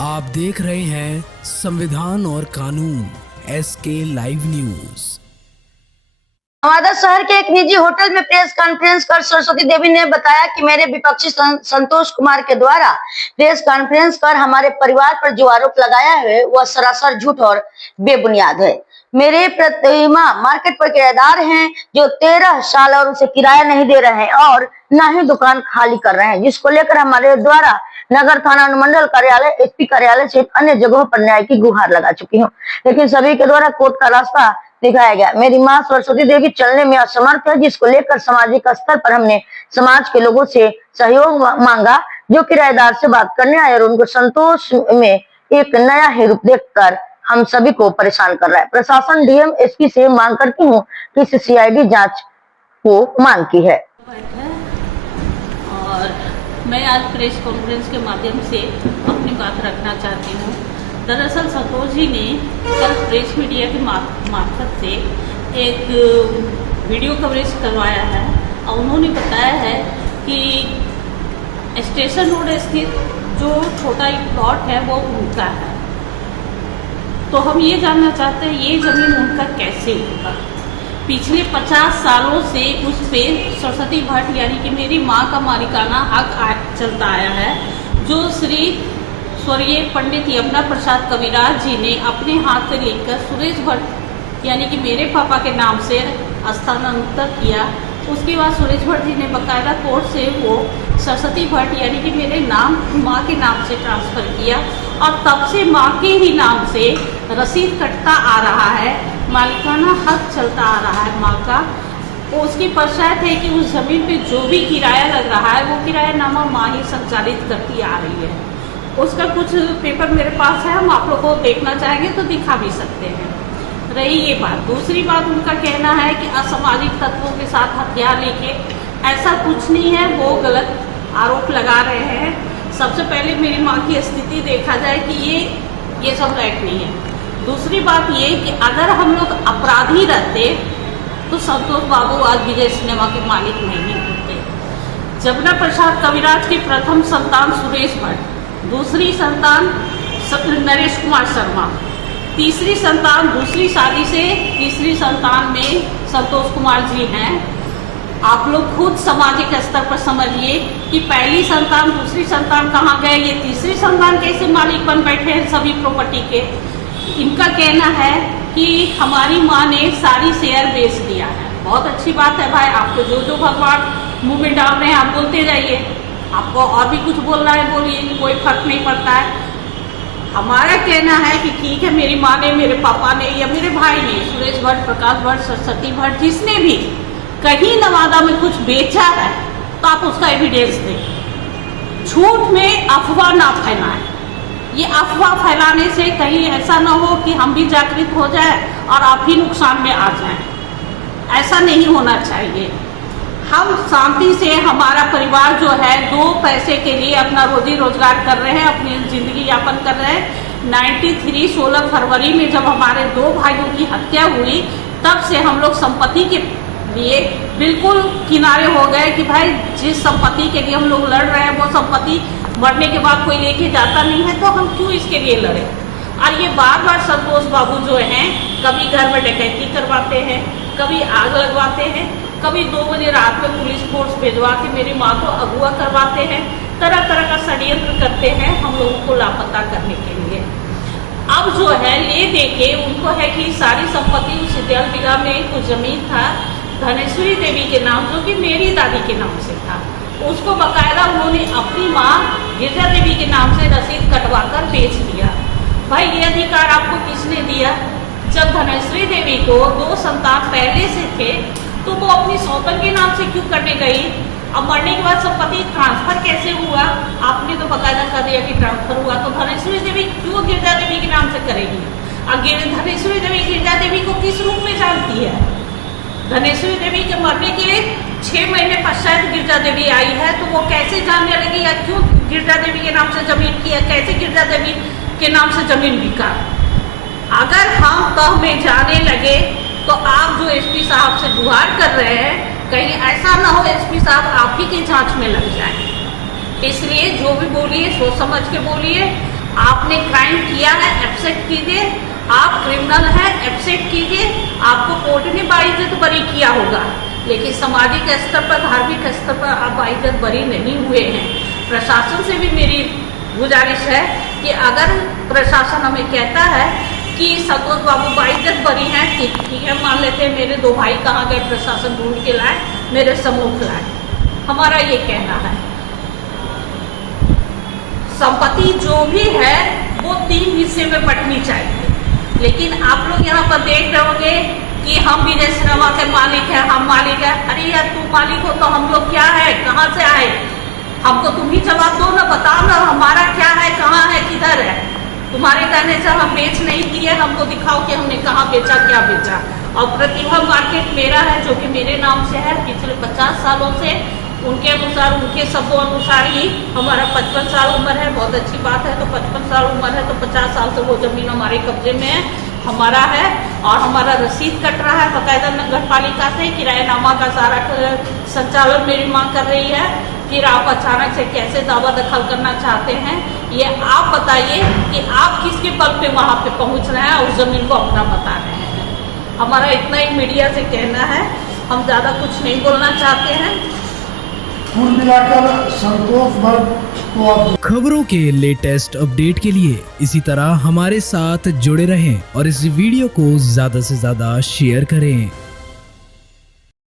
आप देख रहे हैं संविधान और कानून SK लाइव न्यूज। नवादा शहर के एक निजी होटल में प्रेस कॉन्फ्रेंस कर सरस्वती देवी ने बताया कि मेरे विपक्षी संतोष कुमार के द्वारा प्रेस कॉन्फ्रेंस कर हमारे परिवार पर जो आरोप लगाया है वह सरासर झूठ और बेबुनियाद है। मेरे प्रतिमा मार्केट पर किराएदार हैं जो 13 साल और उसे किराया नहीं दे रहे हैं और न ही दुकान खाली कर रहे हैं, जिसको लेकर हमारे द्वारा नगर थाना अनुमंडल कार्यालय SP कार्यालय सहित अन्य जगहों पर न्याय की गुहार लगा चुकी हूँ, लेकिन सभी के द्वारा कोर्ट का रास्ता दिखाया गया। मेरी मां सरस्वती देवी चलने में असमर्थ है, जिसको लेकर सामाजिक स्तर पर हमने समाज के लोगों से सहयोग मांगा, जो किराएदार से बात करने आए और उनको संतोष में एक नया ही रूप देखकर हम सभी को परेशान कर रहा है। प्रशासन DM SP से मांग करती हूँ कि इस CID जांच को मांग की है। और मैं आज प्रेस कॉन्फ्रेंस के माध्यम से अपनी बात रखना चाहती हूँ। दरअसल संतोष जी ने कल प्रेस मीडिया के मार्फत से एक वीडियो कवरेज करवाया है और उन्होंने बताया है कि स्टेशन रोड स्थित जो छोटा एक प्लॉट है वो उनका है। तो हम ये जानना चाहते हैं ये ज़मीन उनका कैसे होगा। पिछले 50 सालों से उस पे सरस्वती भट्ट यानी कि मेरी माँ का मालिकाना हक चलता आया है, जो श्री स्वर्गीय पंडित यमुना प्रसाद कविराज जी ने अपने हाथ से लिखकर सुरेश भट्ट यानी कि मेरे पापा के नाम से स्थानांतरित किया। उसके बाद सुरेश भट्ट जी ने बकायदा कोर्ट से वो सरस्वती भट्ट यानी कि मेरे नाम माँ के नाम से ट्रांसफ़र किया और तब से माँ के ही नाम से रसीद कटता आ रहा है, मालिकाना हक चलता आ रहा है माँ का। उसकी पश्चात है कि उस ज़मीन पे जो भी किराया लग रहा है वो किरायानामा माँ ही संचालित करती आ रही है। उसका कुछ पेपर मेरे पास है, हम आप लोग को देखना चाहेंगे तो दिखा भी सकते हैं। रही ये बात, दूसरी बात उनका कहना है कि असामाजिक तत्वों के साथ हथियार लेके, ऐसा कुछ नहीं है, वो गलत आरोप लगा रहे हैं। सबसे पहले मेरी माँ की स्थिति देखा जाए कि ये सब राइट नहीं है। दूसरी बात ये कि अगर हम लोग अपराधी रहते तो संतोष बाबू आज विजय सिनेमा के मालिक नहीं होते। यमुना प्रसाद कविराज की प्रथम संतान सुरेश भट्ट, दूसरी संतान नरेश कुमार शर्मा, तीसरी संतान दूसरी शादी से तीसरी संतान में संतोष कुमार जी हैं। आप लोग खुद सामाजिक स्तर पर समझिए कि पहली संतान दूसरी संतान कहाँ गए, ये तीसरी संतान कैसे मालिक बन बैठे हैं सभी प्रॉपर्टी के। इनका कहना है कि हमारी माँ ने सारी शेयर बेच दिया है। बहुत अच्छी बात है भाई, आपको जो भगवान मुंह में डाल रहे हैं आप बोलते जाइए, आपको और भी कुछ बोलना है बोलिए, कोई फर्क नहीं पड़ता है। हमारा कहना है कि ठीक है, मेरी माँ ने, मेरे पापा ने या मेरे भाई ने, सुरेश भट्ट, प्रकाश भट्ट, सरस्वती भट्ट, जिसने भी कहीं नवादा में कुछ बेचा है तो आप उसका एविडेंस दें। झूठ में अफवाह ना फैलाएं। ये अफवाह फैलाने से कहीं ऐसा ना हो कि हम भी जागृत हो जाए और आप ही नुकसान में आ जाएं। ऐसा नहीं होना चाहिए। हम शांति से, हमारा परिवार जो है 2 पैसे के लिए अपना रोजी रोजगार कर रहे हैं, अपनी जिंदगी यापन कर रहे हैं। 93 16 फरवरी में जब हमारे 2 भाइयों की हत्या हुई तब से हम लोग संपत्ति के लिए बिल्कुल किनारे हो गए कि भाई जिस संपत्ति के लिए हम लोग लड़ रहे हैं वो संपत्ति मरने के बाद कोई लेके जाता नहीं है, तो हम क्यों इसके लिए लड़े। और ये बार संतोष बाबू जो हैं कभी घर में डकैती करवाते हैं, कभी आग लगवाते हैं, कभी 2 बजे रात में पुलिस फोर्स भिजवा के मेरी माँ को अगवा करवाते हैं। तरह तरह का षड्यंत्र करते हैं हम लोगों को लापता करने के लिए। अब जो है ले दे के उनको है कि सारी संपत्ति उस दयाल बिगा में कुछ जमीन था धनेश्वरी देवी के नाम, जो कि मेरी दादी के नाम से था, उसको बकायदा उन्होंने अपनी माँ गिरजा देवी के नाम से रसीद कटवा कर बेच दिया। भाई ये अधिकार आपको किसने दिया? जब धनेश्वरी देवी को 2 संतान पहले से थे तो वो अपनी सौतन के नाम से क्यों करने गई? अब मरने के बाद संपत्ति ट्रांसफर कैसे हुआ? आपने तो बकायदा कर दिया कि ट्रांसफर हुआ, तो धनेश्वरी देवी क्यों गिरजा देवी के नाम से करेगी? धनेश्वरी देवी गिरजा देवी को किस रूप में जानती है? धनेश्वरी देवी के मरने के 6 महीने पश्चात गिरजा देवी आई है, तो वो कैसे जानने लगी या क्यों गिरजा देवी के नाम से जमीन की है, कैसे गिरजा देवी के नाम से जमीन बिका? अगर हम तह में जाने लगे तो आप जो SP साहब से गुहार कर रहे हैं, कहीं ऐसा ना हो SP साहब आप ही की जांच में लग जाए। इसलिए जो भी बोलिए सोच समझ के बोलिए। आपने क्राइम किया है, एक्सेप्ट कीजिए। आप क्रिमिनल हैं, एक्सेप्ट कीजिए। आपको कोर्ट ने बाइज्जत बरी किया होगा, लेकिन सामाजिक स्तर पर, धार्मिक स्तर पर आप बाइज्जत बरी नहीं हुए हैं। प्रशासन से भी मेरी गुजारिश है कि अगर प्रशासन हमें कहता है कि संतोष बाबू बाइज्जत बरी हैं, ठीक है, मान लेते हैं मेरे 2 भाई कहाँ गए, प्रशासन ढूंढ के लाए, मेरे सम्मुख लाए। हमारा ये कहना है संपत्ति जो भी है वो 3 हिस्से में बंटनी चाहिए। लेकिन आप लोग यहाँ पर देख रहे होंगे कि हम विजय सिनेमा के मालिक हैं, हम मालिक हैं। अरे यार, तू मालिक हो तो हम लोग क्या है, कहाँ से आए? हमको तुम ही जवाब दो ना, बताओ ना हमारा क्या है, कहाँ है, किधर है। तुम्हारे कहने से हम बेच नहीं दिए, हमको दिखाओ कि हमने कहाँ बेचा, क्या बेचा। और प्रतिभा मार्केट मेरा है, जो कि मेरे नाम से है पिछले 50 सालों से। उनके अनुसार, उनके शब्दों अनुसार ही हमारा 55 साल उम्र है। बहुत अच्छी बात है। तो 55 साल उम्र है तो 50 साल से वो जमीन हमारे कब्जे में है, हमारा है। और हमारा रसीद कट रहा है बाकायदा नगर पालिका से। किरायानामा का सारा संचालन मेरी मां कर रही है। फिर आप अचानक से कैसे दावा दखल करना चाहते हैं, ये आप बताइए कि आप किसके बल पे वहां पे पहुंच रहे हैं और जमीन को अपना बता रहे हैं। हमारा इतना ही मीडिया से कहना है, हम ज्यादा कुछ नहीं बोलना चाहते हैं। कुल मिलाकर संतोष भट्ट को आप खबरों के लेटेस्ट अपडेट के लिए इसी तरह हमारे साथ जुड़े रहें और इस वीडियो को ज्यादा से ज्यादा शेयर करें।